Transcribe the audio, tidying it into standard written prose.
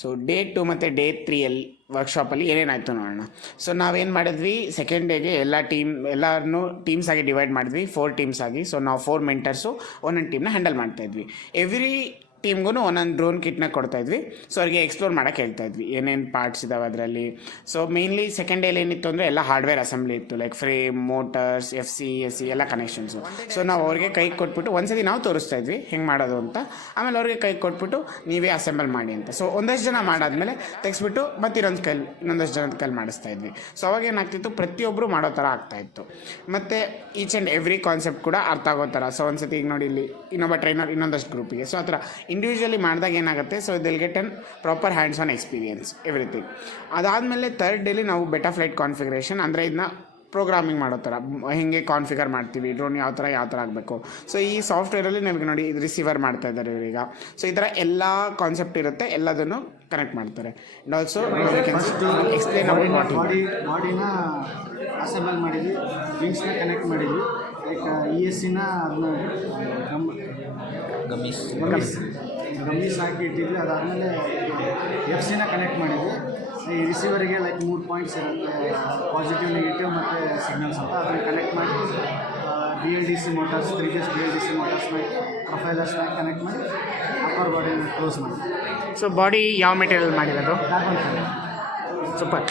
So day 2 ಮತ್ತು day 3 ವರ್ಕ್ಶಾಪಲ್ಲಿ ಏನೇನಾಯಿತು ನೋಡೋಣ. So ನಾವೇನು ಮಾಡಿದ್ವಿ, ಸೆಕೆಂಡ್ ಡೇಗೆ ಎಲ್ಲರನ್ನೂ ಟೀಮ್ಸ್ ಆಗಿ ಡಿವೈಡ್ ಮಾಡಿದ್ವಿ, 4 ಟೀಮ್ಸ್ ಆಗಿ. ಸೊ ನಾವು 4 ಮೆಂಟರ್ಸು ಒಂದೊಂದು ಟೀಮ್ನ ಹ್ಯಾಂಡಲ್ ಮಾಡ್ತಾಯಿದ್ವಿ. ಎವ್ರಿ ಟೀಮ್ಗೂ ಒಂದೊಂದು ಡ್ರೋನ್ ಕಿಟ್ನ ಕೊಡ್ತಾಯಿದ್ವಿ. ಸೊ ಅವ್ರಿಗೆ ಎಕ್ಸ್ಪ್ಲೋರ್ ಮಾಡೋಕ್ಕೆ ಹೇಳ್ತಾಯಿದ್ವಿ ಏನೇನು ಪಾರ್ಟ್ಸ್ ಇದ್ದಾವೆ ಅದರಲ್ಲಿ. ಸೊ ಮೇನ್ಲಿ ಸೆಕೆಂಡ್ ಡೇಲಿ ಏನಿತ್ತು ಅಂದರೆ ಎಲ್ಲ ಹಾರ್ಡ್ವೇರ್ ಅಸೆಂಬ್ಲಿ ಇತ್ತು, ಲೈಕ್ ಫ್ರೇಮ್, ಮೋಟರ್ಸ್, FC ಎಲ್ಲ ಕನೆಕ್ಷನ್ಸು. ಸೊ ನಾವು ಅವ್ರಿಗೆ ಕೈ ಕೊಟ್ಬಿಟ್ಟು ಒಂದ್ಸತಿ ನಾವು ತೋರಿಸ್ತಾ ಇದ್ವಿ ಹೆಂಗೆ ಮಾಡೋದು ಅಂತ, ಆಮೇಲೆ ಅವ್ರಿಗೆ ಕೈ ಕೊಟ್ಬಿಟ್ಟು ನೀವೇ ಅಸೆಂಬಲ್ ಮಾಡಿ ಅಂತ. ಸೊ ಒಂದಷ್ಟು ಜನ ಮಾಡಾದ್ಮೇಲೆ ತೆಗೆಸ್ಬಿಟ್ಟು ಮತ್ತೆ ಇನ್ನೊಂದಷ್ಟು ಜನದ ಕೈಲಿ ಮಾಡಿಸ್ತಾ ಇದ್ವಿ. ಸೊ ಅವಾಗ ಏನಾಗ್ತಿತ್ತು, ಪ್ರತಿಯೊಬ್ಬರು ಮಾಡೋ ಥರ ಆಗ್ತಾಯಿತ್ತು. ಮತ್ತು ಈಚ್ ಆ್ಯಂಡ್ ಎವ್ರಿ ಕಾನ್ಸೆಪ್ಟ್ ಕೂಡ ಅರ್ಥ ಆಗೋ ಥರ. ಸೊ ಒಂದ್ಸತಿ ಈಗ ನೋಡಿ, ಇಲ್ಲಿ ಇನ್ನೊಬ್ಬ ಟ್ರೈನರ್ ಇನ್ನೊಂದಷ್ಟು ಗ್ರೂಪಿಗೆ, ಸೊ ಆ ಥರ ಇಂಡಿವಿಜುವಲಿ ಮಾಡಿದಾಗ ಏನಾಗುತ್ತೆ, so they'll get an proper hands on experience everything. ಅದಾದಮೇಲೆ ಥರ್ಡ್ ಡೇಲಿ ನಾವು ಬೆಟಾ ಫ್ಲೈಟ್ ಕಾನ್ಫಿಗರೇಷನ್, ಅಂದರೆ ಇದನ್ನ ಪ್ರೋಗ್ರಾಮಿಂಗ್ ಮಾಡೋ ಥರ ಹೇಗೆ ಕಾನ್ಫಿಗರ್ ಮಾಡ್ತೀವಿ, ಡ್ರೋನ್ ಯಾವ ಥರ ಆಗಬೇಕು. ಸೊ ಈ ಸಾಫ್ಟ್ವೇರಲ್ಲಿ ನಮಗೆ ನೋಡಿ, ಇದು ರಿಸೀವರ್ ಮಾಡ್ತಾ ಇದ್ದಾರೆ ಇವರೀಗ. ಸೊ ಈ ಥರ ಎಲ್ಲ ಕಾನ್ಸೆಪ್ಟ್ ಇರುತ್ತೆ, ಎಲ್ಲದನ್ನು ಕನೆಕ್ಟ್ ಮಾಡ್ತಾರೆ. ಆ್ಯಂಡ್ ಆಲ್ಸೋ ಎಕ್ಸ್ಪ್ಲೇನ್ ಬಾಡಿನ ಅಸೆಂಬಲ್ ಮಾಡಿದ್ವಿ, ವಿಂಗ್ಸ್ನ ಕನೆಕ್ಟ್ ಮಾಡಿದ್ವಿ, ಲೈಕ್ ESCನ ಅದನ್ನ ಗಮ್ಮೀಸ್ ಹಾಕಿ ಇಟ್ಟಿದ್ವಿ. ಅದಾದಮೇಲೆ FC ಕನೆಕ್ಟ್ ಮಾಡಿದ್ವಿ. ಈ ರಿಸೀವರಿಗೆ ಲೈಕ್ 3 ಪಾಯಿಂಟ್ಸ್ ಇರುತ್ತೆ, ಪಾಸಿಟಿವ್, ನೆಗೆಟಿವ್ ಮತ್ತು ಸಿಗ್ನಲ್ಸ್ ಅಂತ. ಅದನ್ನು ಕನೆಕ್ಟ್ ಮಾಡಿ BLDC ಮೋಟರ್ಸ್, 3 BLDC ಮೋಟರ್ಸ್ನ ಪ್ರೊಫೈಲರ್ಸ್ನ ಕನೆಕ್ಟ್ ಮಾಡಿ ಅಪ್ಪರ್ ಬಾಡಿನ ಕ್ಲೋಸ್ ಮಾಡಿ. ಸೊ ಬಾಡಿ ಯಾವ ಮೆಟೀರಿಯಲ್ ಮಾಡಿರೋದು? ಕಾರ್ಬನ್. ಸೂಪರ್.